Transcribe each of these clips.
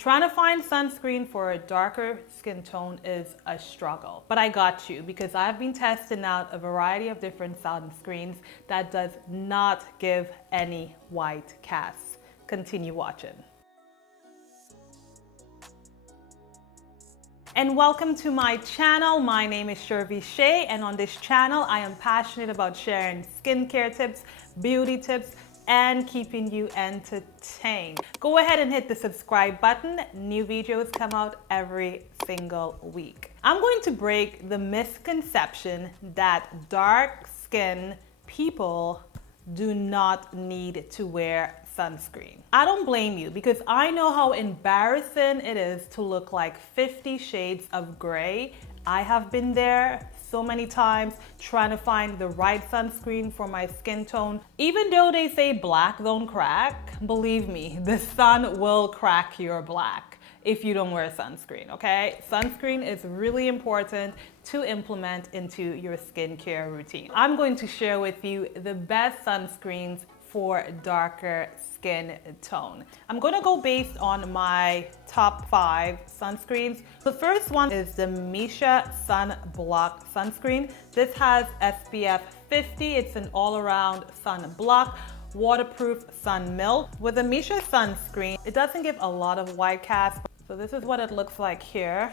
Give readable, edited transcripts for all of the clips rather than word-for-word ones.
Trying to find sunscreen for a darker skin tone is a struggle, but I got you because I've been testing out a variety of different sunscreens that does not give any white casts. Continue watching. And welcome to my channel. My name is Shirvi Shea, and on this channel I am passionate about sharing skincare tips, beauty tips, and keeping you entertained. Go ahead and hit the subscribe button. New videos come out every single week. I'm going to break the misconception that dark skinned people do not need to wear sunscreen. I don't blame you because I know how embarrassing it is to look like 50 shades of gray. I have been there so many times trying to find the right sunscreen for my skin tone. Even though they say black don't crack, believe me, the sun will crack your black if you don't wear sunscreen, okay? Sunscreen is really important to implement into your skincare routine. I'm going to share with you the best sunscreens for darker skin tone. I'm gonna go based on my top 5 sunscreens. The first one is the Misha Sunblock Sunscreen. This has SPF 50. It's an all-around sunblock, waterproof sun milk. With the Misha Sunscreen, it doesn't give a lot of white cast. So this is what it looks like here.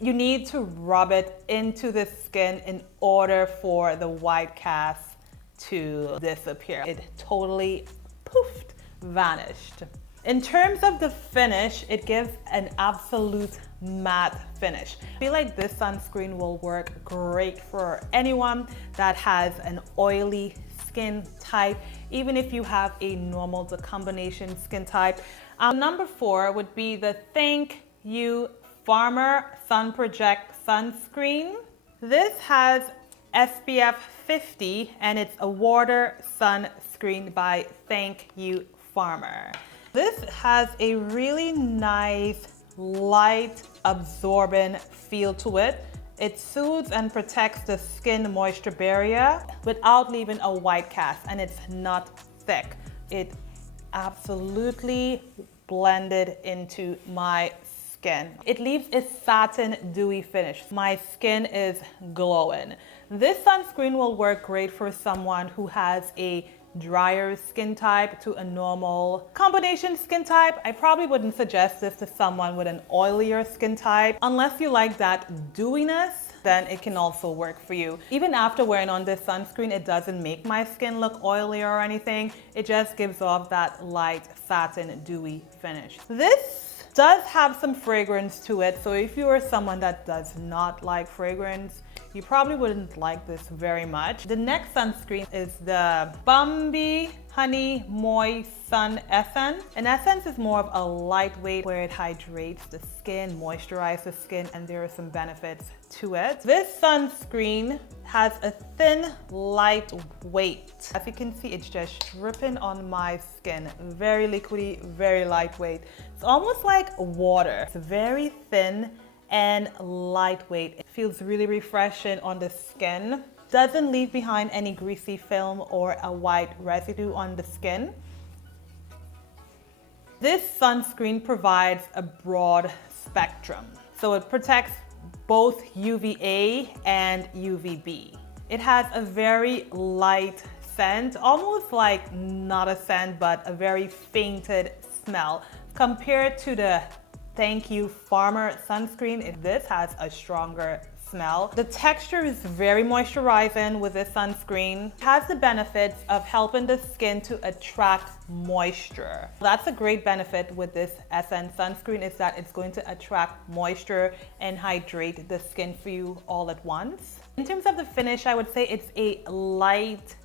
You need to rub it into the skin in order for the white cast to disappear. It totally poofed, vanished. In terms of the finish, it gives an absolute matte finish. I feel like this sunscreen will work great for anyone that has an oily skin type, even if you have a normal to combination skin type. Number 4 would be the Thank You Farmer Sun Project Sunscreen. This has SPF 50 and it's a water sunscreen by Thank You Farmer. This has a really nice light absorbent feel to it. It soothes and protects the skin moisture barrier without leaving a white cast, and it's not thick. It absolutely blended into my skin. It leaves a satin dewy finish. My skin is glowing. This sunscreen will work great for someone who has a drier skin type to a normal combination skin type. I probably wouldn't suggest this to someone with an oilier skin type. Unless you like that dewiness, then it can also work for you. Even after wearing on this sunscreen, it doesn't make my skin look oily or anything. It just gives off that light satin dewy finish. This does have some fragrance to it, so if you are someone that does not like fragrance, you probably wouldn't like this very much. The next sunscreen is the Bumby Honeymoy Sun Essence. An essence is more of a lightweight where it hydrates the skin, moisturizes the skin, and there are some benefits to it. This sunscreen has a thin, light weight. As you can see, it's just dripping on my skin. Very liquidy, very lightweight. It's almost like water. It's very thin and lightweight. It feels really refreshing on the skin. Doesn't leave behind any greasy film or a white residue on the skin. This sunscreen provides a broad spectrum. So it protects both UVA and UVB. It has a very light scent, almost like not a scent, but a very fainted smell. Compared to the Thank You Farmer Sunscreen, this has a stronger smell. The texture is very moisturizing with this sunscreen. It has the benefits of helping the skin to attract moisture. That's a great benefit with this Essence sunscreen, is that it's going to attract moisture and hydrate the skin for you all at once. In terms of the finish, I would say it's a light,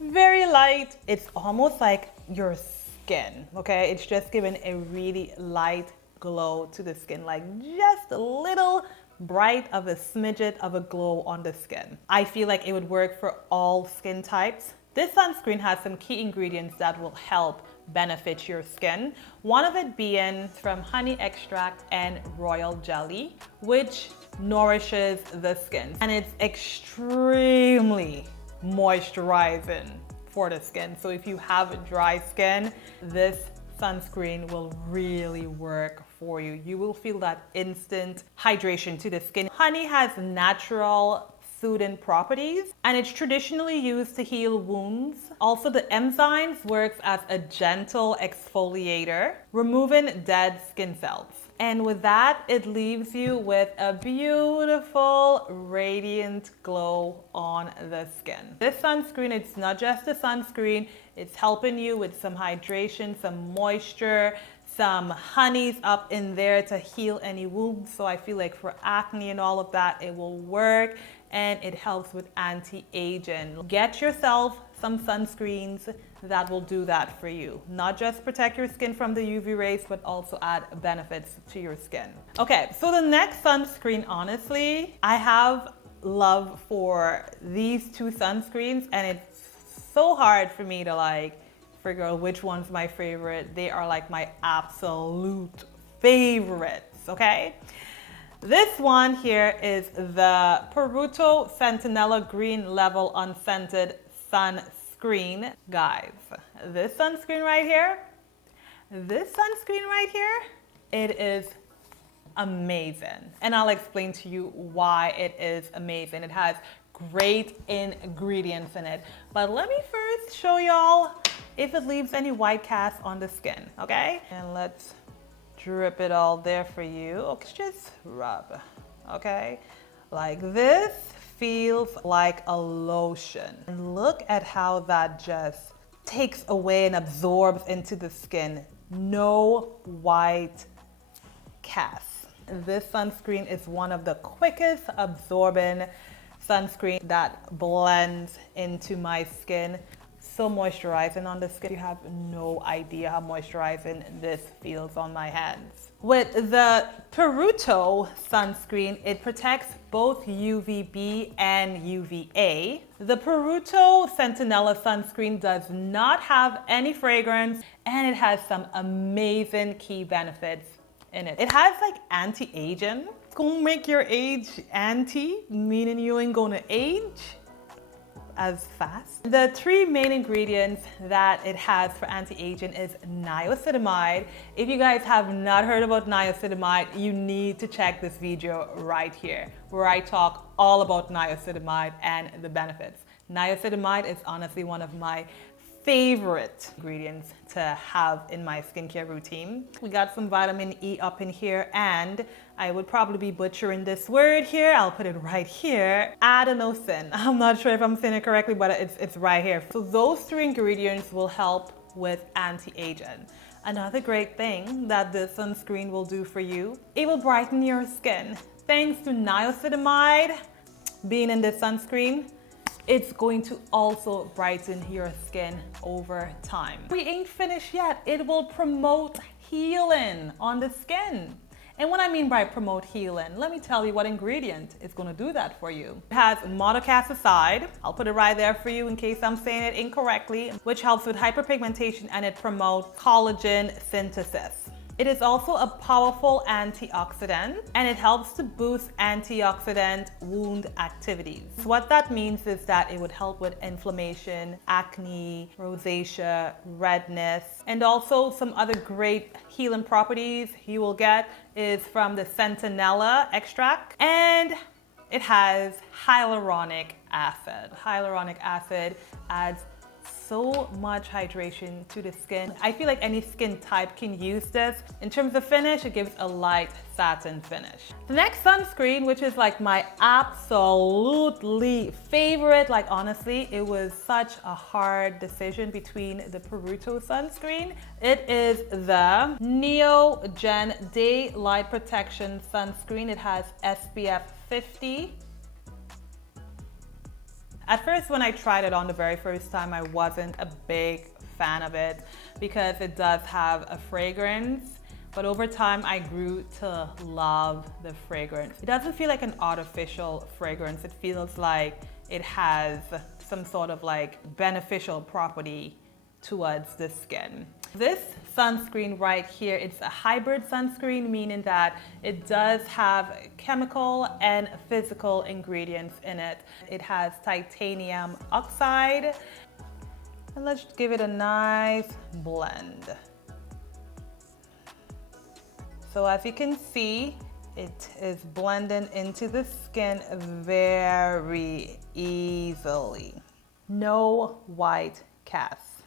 very light. It's almost like your skin, okay? It's just giving a really light glow to the skin, like just a little bright of a smidget of a glow on the skin. I feel like it would work for all skin types. This sunscreen has some key ingredients that will help benefit your skin. One of it being from honey extract and royal jelly, which nourishes the skin. And it's extremely moisturizing for the skin. So if you have dry skin, this sunscreen will really work for you. You will feel that instant hydration to the skin. Honey has natural soothing properties and it's traditionally used to heal wounds. Also, the enzymes works as a gentle exfoliator, removing dead skin cells. And with that, it leaves you with a beautiful, radiant glow on the skin. This sunscreen, it's not just a sunscreen, it's helping you with some hydration, some moisture, some honeys up in there to heal any wounds. So I feel like for acne and all of that, it will work, and it helps with anti-aging. Get yourself some sunscreens that will do that for you. Not just protect your skin from the UV rays, but also add benefits to your skin. Okay, so the next sunscreen, honestly, I have love for these two sunscreens, and it's so hard for me to like figure out which one's my favorite. They are like my absolute favorites, okay? This one here is the Peruto Sentinela Green Level Unscented Sunscreen. Guys, this sunscreen right here, it is amazing. And I'll explain to you why it is amazing. It has great ingredients in it. But let me first show y'all if it leaves any white cast on the skin, okay? And let's drip it all there for you. Okay, just rub, okay? Like this feels like a lotion. And look at how that just takes away and absorbs into the skin. No white cast. This sunscreen is one of the quickest absorbing sunscreen that blends into my skin. So moisturizing on the skin. You have no idea how moisturizing this feels on my hands. With the Peruto sunscreen, it protects both UVB and UVA. The Peruto Sentinela sunscreen does not have any fragrance, and it has some amazing key benefits in it. It has like anti-aging. It's gonna make your age anti, meaning you ain't gonna age as fast. The three main ingredients that it has for anti-aging is niacinamide. If you guys have not heard about niacinamide, you need to check this video right here, where I talk all about niacinamide and the benefits. Niacinamide is honestly one of my favorite ingredients to have in my skincare routine. We got some vitamin E up in here, and I would probably be butchering this word here. I'll put it right here. Adenosine. I'm not sure if I'm saying it correctly, but it's right here. So those three ingredients will help with anti-aging. Another great thing that this sunscreen will do for you, it will brighten your skin. Thanks to niacinamide being in this sunscreen, it's going to also brighten your skin over time. We ain't finished yet. It will promote healing on the skin. And what I mean by promote healing, let me tell you what ingredient is going to do that for you. It has monocasticide. I'll put it right there for you in case I'm saying it incorrectly, which helps with hyperpigmentation, and it promotes collagen synthesis. It is also a powerful antioxidant, and it helps to boost antioxidant wound activities. So what that means is that it would help with inflammation, acne, rosacea, redness, and also some other great healing properties you will get is from the Sentinela extract, and it has hyaluronic acid. Hyaluronic acid adds so much hydration to the skin. I feel like any skin type can use this. In terms of finish, it gives a light satin finish. The next sunscreen, which is like my absolutely favorite, like honestly, it was such a hard decision between the Peruto sunscreen. It is the Neogen Day Light Protection Sunscreen. It has SPF 50. At first, when I tried it on the very first time, I wasn't a big fan of it because it does have a fragrance. But over time, I grew to love the fragrance. It doesn't feel like an artificial fragrance. It feels like it has some sort of like beneficial property towards the skin. This sunscreen right here, it's a hybrid sunscreen, meaning that it does have chemical and physical ingredients in it. It has titanium oxide. And let's give it a nice blend. So as you can see, it is blending into the skin very easily. No white cast.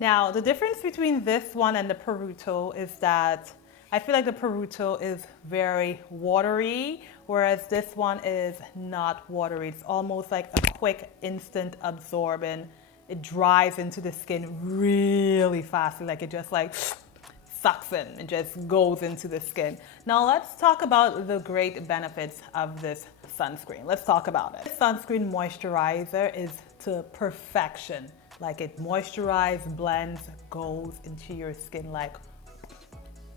Now, the difference between this one and the Peruto is that I feel like the Peruto is very watery, whereas this one is not watery. It's almost like a quick, instant absorbing. It dries into the skin really fast, like it just like sucks in and just goes into the skin. Now let's talk about the great benefits of this sunscreen. Let's talk about it. This sunscreen moisturizer is to perfection. Like it moisturizes, blends, goes into your skin like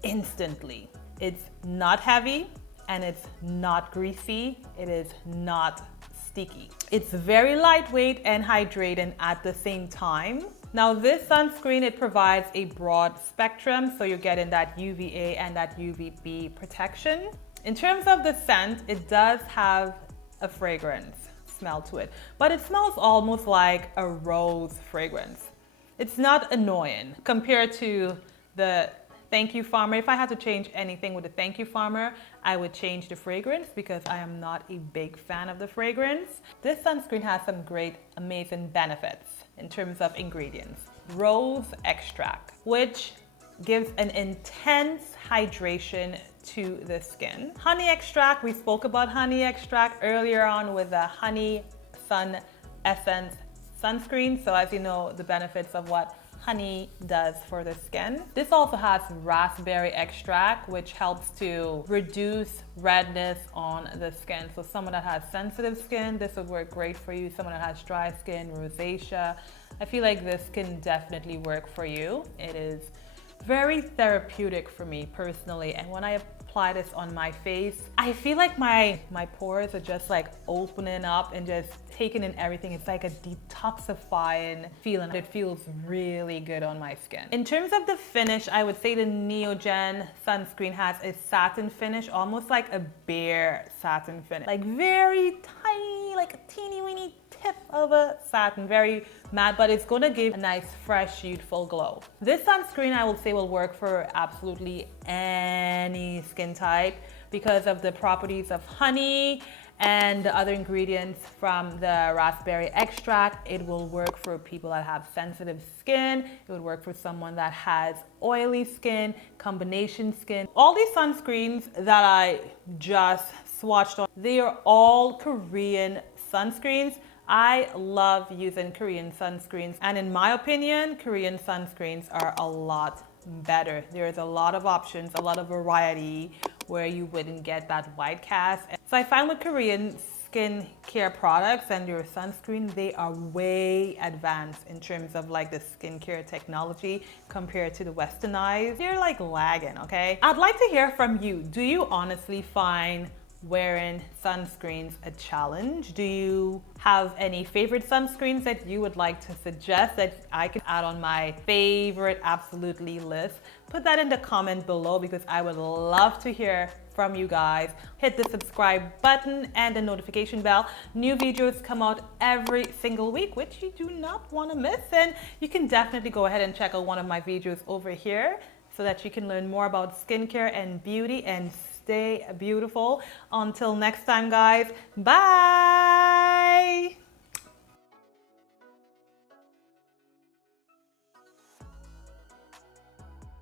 instantly. It's not heavy and it's not greasy. It is not sticky. It's very lightweight and hydrating at the same time. Now this sunscreen, it provides a broad spectrum, so you're getting that UVA and that UVB protection. In terms of the scent, it does have a fragrance smell to it, but it smells almost like a rose fragrance. It's not annoying compared to the Thank You Farmer. If I had to change anything with the Thank You Farmer, I would change the fragrance because I am not a big fan of the fragrance. This sunscreen has some great, amazing benefits in terms of ingredients. Rose extract, which gives an intense hydration to the skin. Honey extract, we spoke about honey extract earlier on with the Honey Sun Essence sunscreen. So as you know, the benefits of what honey does for the skin. This also has raspberry extract, which helps to reduce redness on the skin. So someone that has sensitive skin, this would work great for you. Someone that has dry skin, rosacea, I feel like this can definitely work for you. It is very therapeutic for me personally, and when I apply this on my face, I feel like my pores are just like opening up and just taking in everything. It's like a detoxifying feeling. It feels really good on my skin. In terms of the finish, I would say the Neogen sunscreen has a satin finish, almost like a bare satin finish, like very tiny, like a teeny weeny tip of a satin, very matte, but it's gonna give a nice fresh youthful glow. This sunscreen I will say will work for absolutely any skin type because of the properties of honey and the other ingredients from the raspberry extract. It will work for people that have sensitive skin. It would work for someone that has oily skin, combination skin. All these sunscreens that I just swatched on, they are all Korean sunscreens. I love using Korean sunscreens, and in my opinion, Korean sunscreens are a lot better. There's a lot of options, a lot of variety where you wouldn't get that white cast. So I find with Korean skincare products and your sunscreen, they are way advanced in terms of like the skincare technology compared to the westernized. They're like lagging, okay? I'd like to hear from you. Do you honestly find wearing sunscreens a challenge? Do you have any favorite sunscreens that you would like to suggest that I could add on my favorite absolutely list? Put that in the comment below because I would love to hear from you guys. Hit the subscribe button and the notification bell. New videos come out every single week, which you do not want to miss. And you can definitely go ahead and check out one of my videos over here so that you can learn more about skincare and beauty and stay beautiful. Until next time, guys. Bye.